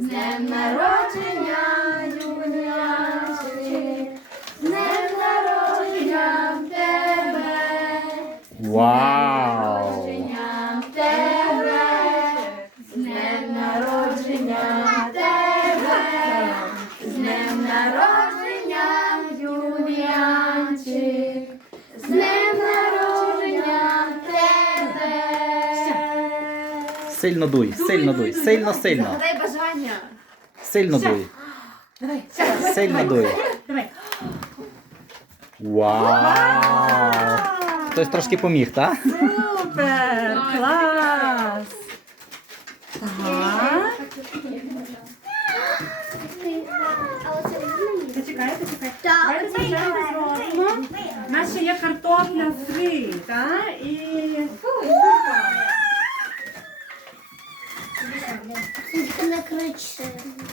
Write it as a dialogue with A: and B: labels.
A: З днем народження, Юліанчик, з днем народження тебе,
B: Вау!
A: народження тебе, з днем народження тебе, з днем народження,
B: Сильно дуй, сильно дуй, сильно, сильно.
A: Загадай бажання.
B: Сильно дуй.
A: Давай,
B: Сильно дуй.
A: Давай.
B: Вау! Хтось трошки поміг, так?
C: Супер! Клас! Так. Давайте спочатку зробимо. У нас ще є картопля фрі, так? І
D: Кричи.